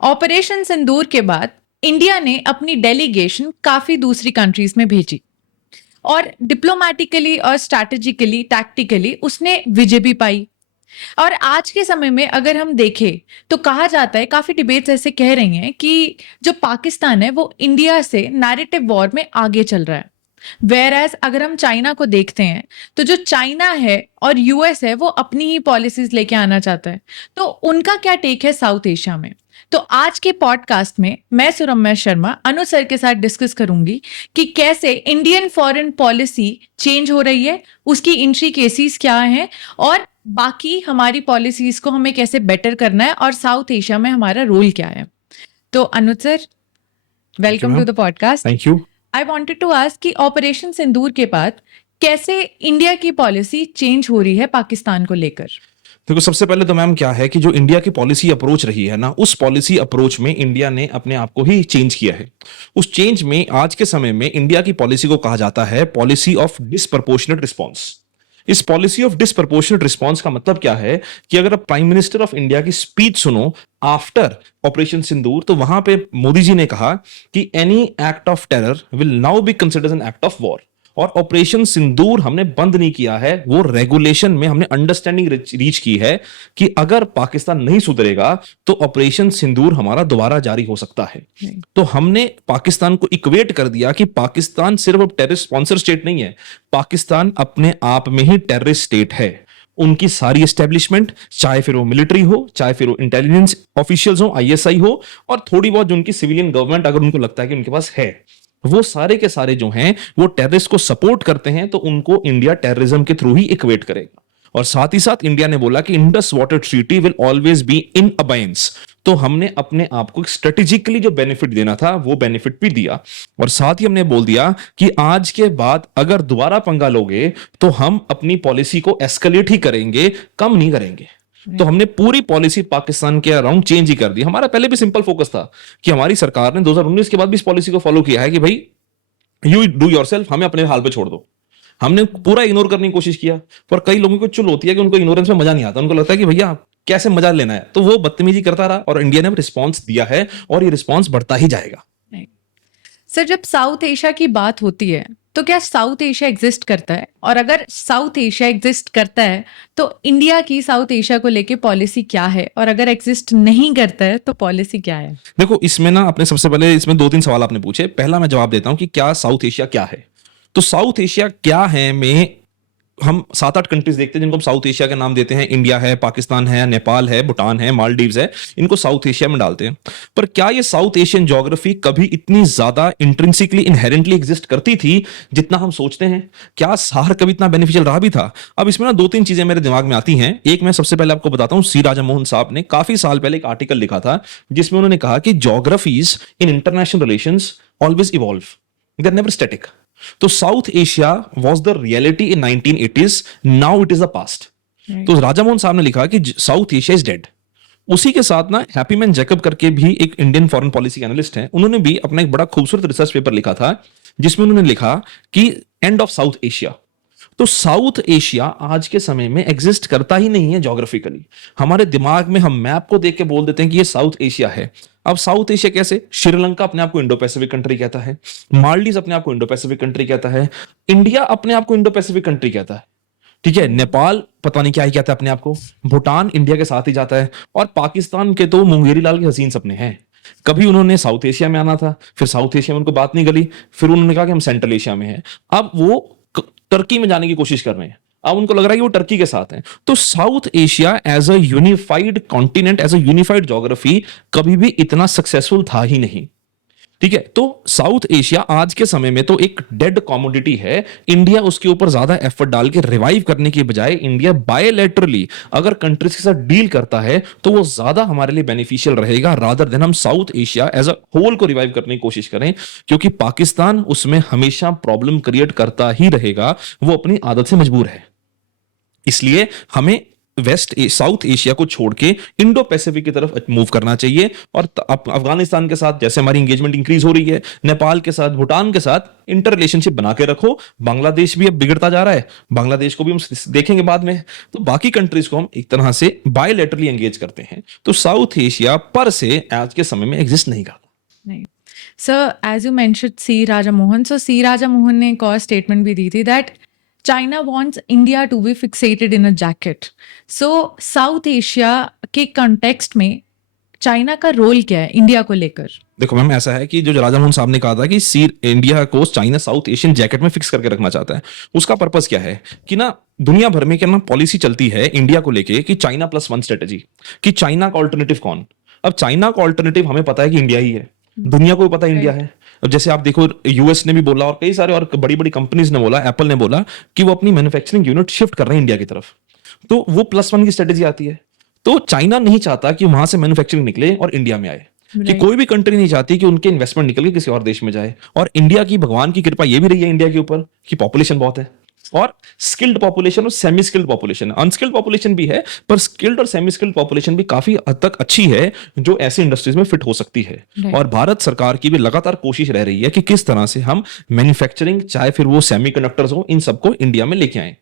Operation Sindoor के बाद India ने अपनी डेलीगेशन काफी दूसरी कंट्रीज में भेजी और डिप्लोमेटिकली और स्ट्रैटेजिकली टैक्टिकली उसने विजय भी पाई। और आज के समय में अगर हम देखें तो कहा जाता है, काफी डिबेट्स ऐसे कह रही हैं कि जो पाकिस्तान है वो इंडिया से नैरेटिव वॉर में आगे चल रहा है। वेयर एज अगर हम चाइना को देखते हैं तो जो चाइना है और यूएस है वो अपनी ही पॉलिसीज लेके आना चाहता है। तो उनका क्या टेक है साउथ एशिया में? तो आज के पॉडकास्ट में मैं सुरम्या शर्मा अनु सर के साथ डिस्कस करूंगी कि कैसे इंडियन फॉरेन पॉलिसी चेंज हो रही है, उसकी एंट्री केसेस क्या हैं और बाकी हमारी पॉलिसीज को हमें कैसे बेटर करना है और साउथ एशिया में हमारा रोल क्या है। तो Anuj sir, welcome to the podcast. Thank you. I wanted to ask कि ऑपरेशन सिंदूर के बाद कैसे इंडिया की पॉलिसी चेंज हो रही है पाकिस्तान को लेकर? देखो, सबसे पहले तो मैम क्या है कि जो इंडिया की पॉलिसी अप्रोच रही है ना, उस पॉलिसी अप्रोच में इंडिया ने अपने आप को ही चेंज किया है। उस चेंज में आज के समय में इंडिया की पॉलिसी को कहा जाता है पॉलिसी ऑफ डिसप्रपोर्शनेट रिस्पॉन्स। इस पॉलिसी ऑफ डिसप्रपोर्शनेट रिस्पॉन्स का मतलब क्या है कि अगर आप प्राइम मिनिस्टर ऑफ इंडिया की स्पीच सुनो आफ्टर ऑपरेशन सिंदूर, तो वहां पे मोदी जी ने कहा कि any act of terror will now be considered an act of war. और ऑपरेशन सिंदूर हमने बंद नहीं किया है, वो रेगुलेशन में हमने अंडरस्टैंडिंग रीच की है कि अगर पाकिस्तान नहीं सुधरेगा तो ऑपरेशन सिंदूर हमारा दोबारा जारी हो सकता है। तो हमने पाकिस्तान को इक्वेट कर दिया कि पाकिस्तान सिर्फ अब टेररिस्ट स्पॉन्सर स्टेट नहीं है, पाकिस्तान अपने आप में ही टेररिस्ट स्टेट है। उनकी सारी एस्टेब्लिशमेंट, चाहे फिर वो मिलिट्री हो, चाहे फिर वो इंटेलिजेंस ऑफिशियल्स हो, आईएसआई हो, और थोड़ी बहुत जो उनकी सिविलियन गवर्नमेंट अगर उनको लगता है कि उनके पास है, वो सारे के सारे जो हैं वो टेररिस्ट को सपोर्ट करते हैं, तो उनको इंडिया टेररिज्म के थ्रू ही इक्वेट करेगा। और साथ ही साथ इंडिया ने बोला कि Indus water treaty will always be in abeyance. तो हमने अपने आप को स्ट्रेटेजिकली जो बेनिफिट देना था वो बेनिफिट भी दिया। और साथ ही हमने बोल दिया कि आज के बाद अगर दोबारा पंगा लोगे तो हम अपनी पॉलिसी को एस्केलेट ही करेंगे, कम नहीं करेंगे। तो हमने पूरी पॉलिसी पाकिस्तान के अराउंड चेंज ही कर दी। हमारा पहले भी सिंपल फोकस था कि हमारी सरकार ने 2019 के बाद भी इस पॉलिसी को फॉलो किया है कि भाई यू डू योरसेल्फ, हमें अपने हाल पे छोड़ दो। हमने पूरा इग्नोर करने की कोशिश किया, पर कई लोगों को चुल होती है कि उनको इग्नोरेंस में मजा नहीं आता। उनको लगता है कि भैया कैसे मजा लेना है, तो वो बदतमीजी करता रहा और इंडिया ने रिस्पॉन्स दिया है और ये रिस्पॉन्स बढ़ता ही जाएगा। सर, जब साउथ एशिया की बात होती है तो क्या साउथ एशिया एग्जिस्ट करता है? और अगर साउथ एशिया एग्जिस्ट करता है तो इंडिया की साउथ एशिया को लेके पॉलिसी क्या है? और अगर एग्जिस्ट नहीं करता है तो पॉलिसी क्या है? देखो, इसमें ना आपने सबसे पहले इसमें 2-3 सवाल आपने पूछे। पहला मैं जवाब देता हूं कि क्या साउथ एशिया क्या है। तो साउथ एशिया क्या है में हम 7-8 कंट्रीज देखते हैं जिनको हम साउथ एशिया के नाम देते हैं। इंडिया है, पाकिस्तान है, नेपाल है, भूटान है, मालदीव्स है, इनको साउथ एशिया में डालते हैं। पर क्या ये साउथ एशियन ज्योग्राफी कभी इतनी ज्यादा इंट्रिंसिकली इनहेरेंटली एग्जिस्ट करती थी जितना हम सोचते हैं? क्या सार कभी इतना बेनिफिशियल रहा भी था? अब इसमें ना 2-3 चीजें मेरे दिमाग में आती हैं। एक मैं सबसे पहले आपको बताता हूं, सी राजा मोहन साहब ने काफी साल पहले एक आर्टिकल लिखा था जिसमें उन्होंने कहा कि geographies in international relations always evolve, they are never static. तो South Asia was the reality in 1980s, now it is the past. तो राजा मोहन साहब ने लिखा कि साउथ एशिया इज डेड। उसी के साथ ना हैप्पी मैन जैकब करके भी एक इंडियन फॉरेन पॉलिसी एनालिस्ट हैं, उन्होंने भी अपना एक बड़ा खूबसूरत रिसर्च पेपर लिखा था जिसमें उन्होंने लिखा कि एंड ऑफ साउथ एशिया। तो साउथ एशिया आज के समय में एग्जिस्ट करता ही नहीं है ज्योग्राफिकली। हमारे दिमाग में हम मैप को देख के बोल देते हैं कि ये साउथ एशिया है। अब साउथ एशिया कैसे? श्रीलंका अपने आप को इंडो पैसिफिक कंट्री कहता है, मालदीव अपने आप को इंडो पैसिफिक कंट्री कहता है, इंडिया अपने आप को इंडो पैसिफिक कंट्री कहता है, ठीक है, नेपाल पता नहीं क्या ही कहता है अपने आप को, भूटान इंडिया के साथ ही जाता है, और पाकिस्तान के तो मुंगेरी लाल के हसीन सपने हैं। कभी उन्होंने साउथ एशिया में आना था, फिर साउथ एशिया में उनको बात नहीं गली, फिर उन्होंने कहा कि हम सेंट्रल एशिया में हैं। अब वो टर्की में जाने की कोशिश कर रहे हैं, अब उनको लग रहा है कि वो टर्की के साथ हैं। तो South Asia as a unified continent, as a unified geography कभी भी इतना सक्सेसफुल था ही नहीं, ठीक है। तो साउथ एशिया आज के समय में तो एक डेड कॉमोडिटी है। इंडिया उसके ऊपर ज्यादा एफर्ट डाल के रिवाइव करने के बजाय इंडिया बायलैटरली अगर कंट्रीज के साथ डील करता है तो वो ज्यादा हमारे लिए बेनिफिशियल रहेगा, रादर देन हम South Asia as a whole को रिवाइव करने की कोशिश करें, क्योंकि पाकिस्तान उसमें हमेशा प्रॉब्लम क्रिएट करता ही रहेगा, वो अपनी आदत से मजबूर है। इसलिए हमें वेस्ट साउथ एशिया को छोड़ के इंडो पैसिफिक की तरफ मूव करना चाहिए। और अफगानिस्तान के साथ जैसे हमारी इंगेजमेंट इंक्रीज हो रही है, नेपाल के साथ, भूटान के साथ इंटर रिलेशनशिप बना के रखो। बांग्लादेश भी अब बिगड़ता जा रहा है, बांग्लादेश को भी हम देखेंगे बाद में। तो बाकी कंट्रीज को हम एक तरह से बायलैटरली एंगेज करते हैं। तो साउथ एशिया पर से आज के समय में एग्जिस्ट नहीं करता। नहीं sir, as you mentioned C Raja Mohan, so C Raja Mohan ने एक और स्टेटमेंट भी दी थी that China wants India to be fixated in a jacket. So South Asia के कॉन्टेक्स्ट में चाइना का रोल क्या है इंडिया को लेकर? देखो मैम, ऐसा है कि जो राजा मोहन साहब ने कहा था कि इंडिया को चाइना साउथ एशियन जैकेट में फिक्स करके रखना चाहता है, उसका पर्पस क्या है कि ना दुनिया भर में क्या ना पॉलिसी चलती है इंडिया को लेके कि चाइना +1 स्ट्रेटेजी, कि चाइना का ऑल्टरनेटिव कौन। अब चाइना का ऑल्टरनेटिव हमें पता है कि इंडिया ही है, दुनिया को भी पता है इंडिया है। अब जैसे आप देखो यूएस ने भी बोला और कई सारे और बड़ी बड़ी कंपनीज ने बोला, एप्पल ने बोला कि वो अपनी मैन्युफैक्चरिंग यूनिट शिफ्ट कर रहे हैं इंडिया की तरफ। तो वो +1 की स्ट्रेटेजी आती है। तो चाइना नहीं चाहता कि वहां से मैन्युफैक्चरिंग निकले और इंडिया में आए, कि कोई भी कंट्री नहीं चाहती कि उनके इन्वेस्टमेंट निकल के किसी और देश में जाए। और इंडिया की भगवान की कृपा ये भी रही है इंडिया के ऊपर कि पॉपुलेशन बहुत है, और स्किल्ड पॉपुलेशन और semi skilled population, unskilled population भी है पर स्किल्ड और सेमी स्किल्ड पॉपुलेशन भी काफी हद तक अच्छी है जो ऐसी इंडस्ट्रीज में फिट हो सकती है। और भारत सरकार की भी लगातार कोशिश रह रही है कि किस तरह से हम मैन्युफैक्चरिंग, चाहे फिर वो सेमीकंडक्टर्स हो, इन सबको इंडिया में लेके आए।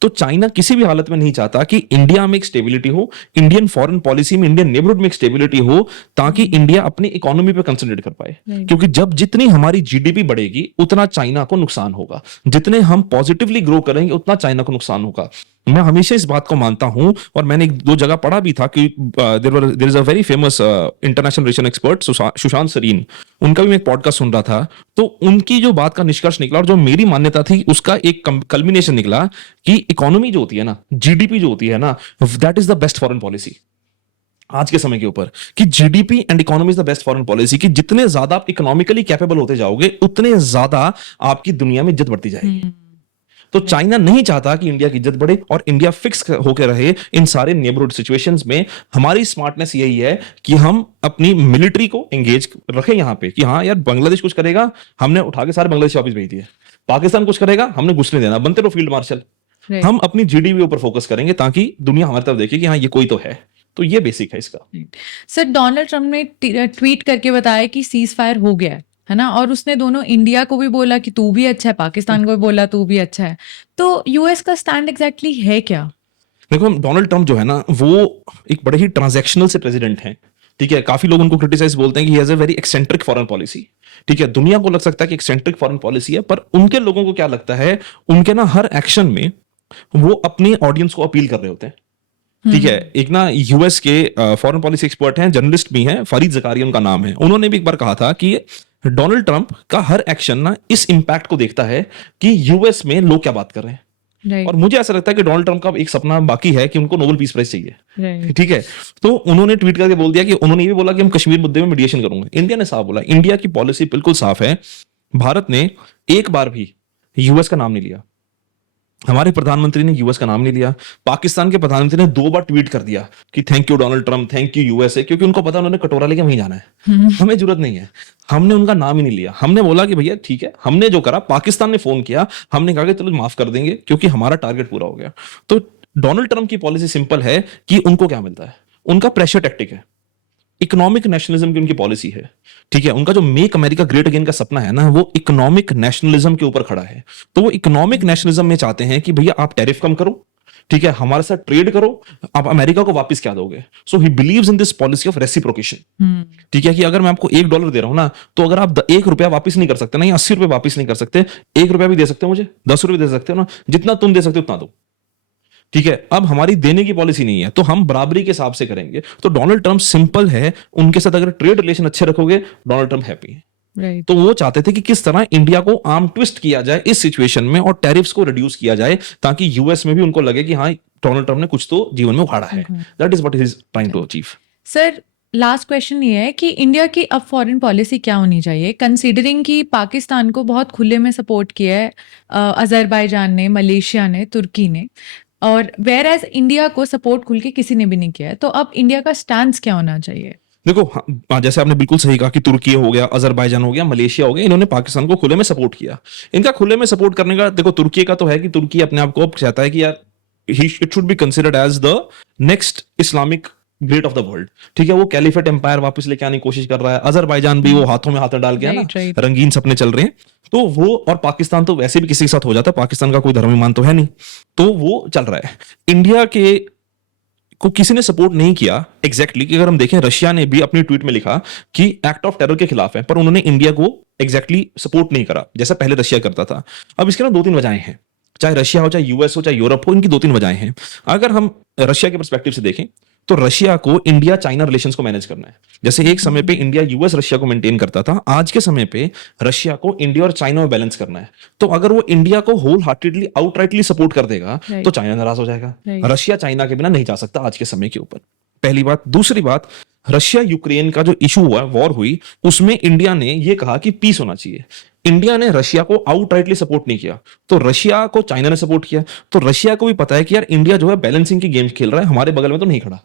तो चाइना किसी भी हालत में नहीं चाहता कि इंडिया में एक स्टेबिलिटी हो, इंडियन फॉरेन पॉलिसी में, इंडियन नेबरहुड में एक स्टेबिलिटी हो, ताकि इंडिया अपनी इकोनॉमी पे कंसंट्रेट कर पाए। क्योंकि जब जितनी हमारी जीडीपी बढ़ेगी उतना चाइना को नुकसान होगा, जितने हम पॉजिटिवली ग्रो करेंगे उतना चाइना को नुकसान होगा। मैं हमेशा इस बात को मानता हूं, और मैंने 2 जगह पढ़ा भी था कि there is a very famous international relation expert Sushant Sareen, उनका भी मैं एक पॉडकास्ट सुन रहा था। तो उनकी जो बात का निष्कर्ष निकला और जो मेरी मान्यता थी उसका एक कल्मिनेशन निकला कि इकोनॉमी जो होती है ना, जीडीपी जो होती है ना, that is the best foreign policy आज के समय के ऊपर। कि GDP and economy is the best foreign policy, कि जितने ज्यादा आप इकोनॉमिकली कैपेबल होते जाओगे उतने ज्यादा आपकी दुनिया में इज्जत बढ़ती जाएगी। तो चाइना नहीं चाहता कि इंडिया की इज्जत बढ़े और इंडिया फिक्स होकर रहे इन सारे नेबरहुड सिचुएशंस में। हमारी स्मार्टनेस यही है कि हम अपनी मिलिट्री को एंगेज रखें यहाँ पे, कि हाँ यार बांग्लादेश कुछ करेगा, हमने उठा के सारे बांग्लादेश वापस भेज दिए। पाकिस्तान कुछ करेगा, हमने घुसने देना, बनते रहो फील्ड मार्शल। हम अपनी जीडीपी ऊपर फोकस करेंगे ताकि दुनिया हमारी तरफ देखे कि हाँ ये कोई तो है। तो ये बेसिक है इसका। सर, डोनाल्ड ट्रम्प ने ट्वीट करके बताया कि सीज फायर हो गया है ना, और उसने दोनों इंडिया को भी बोला कि तू भी अच्छा है, पाकिस्तान को भी बोला तू भी अच्छा है। तो यूएस का स्टैंड एग्जैक्टली है क्या? देखो डोनाल्ड ट्रम्प जो है ना वो एक बड़े ही ट्रांजैक्शनल से प्रेसिडेंट हैं, ठीक है। काफी लोग उनको क्रिटिसाइज बोलते हैं कि he has a very eccentric foreign policy, ठीक है। दुनिया को लग सकता है कि एक्सेंट्रिक फॉरेन पॉलिसी है, पर उनके लोगों को क्या लगता है, उनके ना हर एक्शन में वो अपने ऑडियंस को अपील कर रहे होते हैं, ठीक है। एक ना यूएस के फॉरेन पॉलिसी एक्सपर्ट हैं, जर्नलिस्ट भी हैं, फरीद ज़कारिया उनका नाम है। उन्होंने भी एक बार कहा था कि डोनाल्ड ट्रंप का हर एक्शन ना इस इंपैक्ट को देखता है कि यूएस में लोग क्या बात कर रहे हैं। और मुझे ऐसा लगता है कि डोनाल्ड ट्रंप का एक सपना बाकी है कि उनको नोबेल पीस प्राइज चाहिए, ठीक है। तो उन्होंने ट्वीट करके बोल दिया कि उन्होंने ये भी बोला कि हम कश्मीर मुद्दे में मीडिएशन करूंगे। इंडिया ने साफ बोला, इंडिया की पॉलिसी बिल्कुल साफ है। भारत ने एक बार भी यूएस का नाम नहीं लिया, हमारे प्रधानमंत्री ने यूएस का नाम नहीं लिया। पाकिस्तान के प्रधानमंत्री ने 2 बार ट्वीट कर दिया कि thank you Donald Trump, thank U USA, क्योंकि उनको पता उन्होंने कटोरा लेके वहीं जाना है, हमें जरूरत नहीं है। हमने उनका नाम ही नहीं लिया, हमने बोला कि भैया ठीक है, हमने जो करा, पाकिस्तान ने फोन किया, हमने कहा कि चलो माफ कर देंगे क्योंकि हमारा टारगेट पूरा हो गया। तो डोनाल्ड ट्रंप की पॉलिसी सिंपल है कि उनको क्या मिलता है, उनका प्रेशर टैक्टिक है, इकोनॉमिक नेशनलिज्म की उनकी पॉलिसी है, ठीक है। उनका जो मेक अमेरिका ग्रेट अगेन का सपना है ना, वो इकोनॉमिक नेशनलिज्म के ऊपर खड़ा है। तो वो इकोनॉमिक नेशनलिज्म में चाहते हैं कि भैया आप टैरिफ कम करो, ठीक है, हमारे साथ ट्रेड करो, आप अमेरिका को वापस क्या दोगे। So he believes in this policy of reciprocation, ठीक है, कि अगर मैं आपको $1 दे रहा हूं ना, तो अगर आप ₹1 वापस नहीं कर सकते ना, या ₹80 वापस नहीं कर सकते, ₹1 भी दे सकते हो मुझे, ₹10 दे सकते हो ना, जितना तुम दे सकते हो उतना दो, ठीक है। अब हमारी देने की पॉलिसी नहीं है, तो हम बराबरी के हिसाब से करेंगे। तो डोनाल्ड ट्रंप सिंपल है, उनके साथ अगर ट्रेड रिलेशन अच्छे रखोगे, डोनाल्ड ट्रंप हैप्पी है। तो वो चाहते थे कि किस तरह इंडिया को आर्म ट्विस्ट किया जाए इस सिचुएशन में और टैरिफ्स को रिड्यूस किया जाए, ताकि यूएस में भी उनको लगे कि हाँ डोनाल्ड ट्रंप ने कुछ तो जीवन में उखाड़ा है। That is what he is trying to achieve. Sir, last question ये है कि इंडिया की अब फॉरेन पॉलिसी क्या होनी चाहिए, कंसीडरिंग कि पाकिस्तान को बहुत खुले में सपोर्ट किया है अजरबैजान ने, मलेशिया ने, तुर्की ने, और वेयर एज इंडिया को सपोर्ट खुल के किसी ने भी नहीं किया है। तो अब इंडिया का स्टैंड क्या होना चाहिए? देखो जैसे आपने बिल्कुल सही कहा कि तुर्की हो गया, अजरबैजान हो गया, मलेशिया हो गया, इन्होंने पाकिस्तान को खुले में सपोर्ट किया। इनका खुले में सपोर्ट करने का, देखो तुर्की का तो है कि तुर्की अपने आप को चाहता है कि यार it should be considered as the next Islamic great of the world. ठीक है, वो कैलिफेट एम्पायर वापस लेके आने की कोशिश कर रहा है। अजरबैजान भी वो हाथों में हाथ डाल के है ना, Right. रंगीन सपने चल रहे हैं। तो वो, और पाकिस्तान तो वैसे भी किसी के साथ हो जाता है, पाकिस्तान का कोई धर्म ईमान तो है नहीं, तो वो चल रहा है। इंडिया के को किसी ने सपोर्ट नहीं किया एग्जैक्टली कि अगर हम देखें, रशिया ने भी अपनी ट्वीट में लिखा कि एक्ट ऑफ टेरर के खिलाफ है, पर उन्होंने इंडिया को एग्जैक्टली सपोर्ट नहीं करा जैसा पहले रशिया करता था। अब इसके ना दो तीन वजहें हैं, चाहे रशिया हो, चाहे यूएस हो, चाहे यूरोप हो, इनकी दो तीन वजहें हैं। अगर हम रशिया के पर्सपेक्टिव से देखें तो रशिया को इंडिया चाइना रिलेशंस को मैनेज करना है। जैसे एक समय पे इंडिया यूएस रशिया को मेंटेन करता था, आज के समय पे रशिया को इंडिया और चाइना में बैलेंस करना है। तो अगर वो इंडिया को होल हार्टेडली आउटराइटली सपोर्ट कर देगा तो चाइना नाराज हो जाएगा। रशिया चाइना के बिना नहीं जा सकता आज के समय के ऊपर, पहली बात। दूसरी बात, रशिया यूक्रेन का जो इशू हुआ, वॉर हुई, उसमें इंडिया ने ये कहा कि पीस होना चाहिए। इंडिया ने रशिया को आउटराइटली सपोर्ट नहीं किया, तो रशिया को चाइना ने सपोर्ट किया। तो रशिया को भी पता है कि यार इंडिया जो है बैलेंसिंग की गेम्स खेल रहा है, हमारे बगल में तो नहीं खड़ा।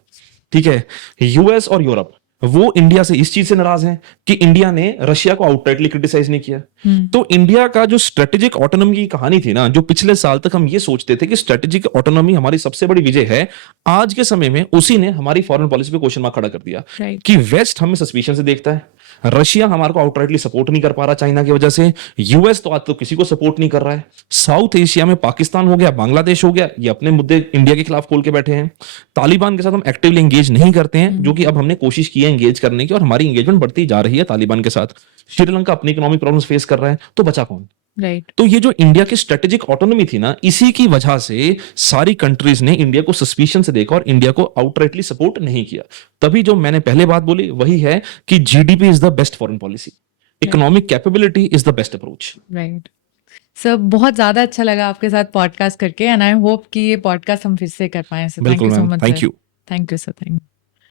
ठीक है, यूएस और यूरोप वो इंडिया से इस चीज से नाराज हैं कि इंडिया ने रशिया को आउटराइटली क्रिटिसाइज नहीं किया। तो इंडिया का जो स्ट्रेटेजिक ऑटोनॉमी की कहानी थी ना, जो पिछले साल तक हम ये सोचते थे कि स्ट्रेटेजिक ऑटोनॉमी हमारी सबसे बड़ी विजय है, आज के समय में उसी ने हमारी फॉरेन पॉलिसी पे क्वेश्चन मार्क खड़ा कर दिया। कि वेस्ट हमें सस्पिशन से देखता है, रशिया हमारे को आउटराइटली सपोर्ट नहीं कर पा रहा चाइना की वजह से, यूएस तो आज तो किसी को सपोर्ट नहीं कर रहा है, साउथ एशिया में पाकिस्तान हो गया, बांग्लादेश हो गया, ये अपने मुद्दे इंडिया के खिलाफ खोल के बैठे हैं। तालिबान के साथ हम एक्टिवली एंगेज नहीं करते हैं, जो कि अब हमने कोशिश की है एंगेज करने की, और हमारी एंगेजमेंट बढ़ती जा रही है तालिबान के साथ। श्रीलंका अपनी इकोनॉमिक प्रॉब्लम्स फेस कर रहा है, तो बचा कौन? राइट। तो ये जो इंडिया की स्ट्रेटेजिक ऑटोनॉमी थी ना, इसी की वजह से सारी कंट्रीज ने इंडिया को सस्पिशन से देखा और इंडिया को आउटराइटली सपोर्ट नहीं किया। तभी जो मैंने पहले बात बोली वही है कि GDP is the best foreign policy, economic capability is the best approach. Right sir, बहुत ज्यादा अच्छा लगा आपके साथ पॉडकास्ट करके, एंड आई होप कि ये पॉडकास्ट हम फिर से कर पाए। Sir, thank you so much. Thank you. Thank you sir, thank you.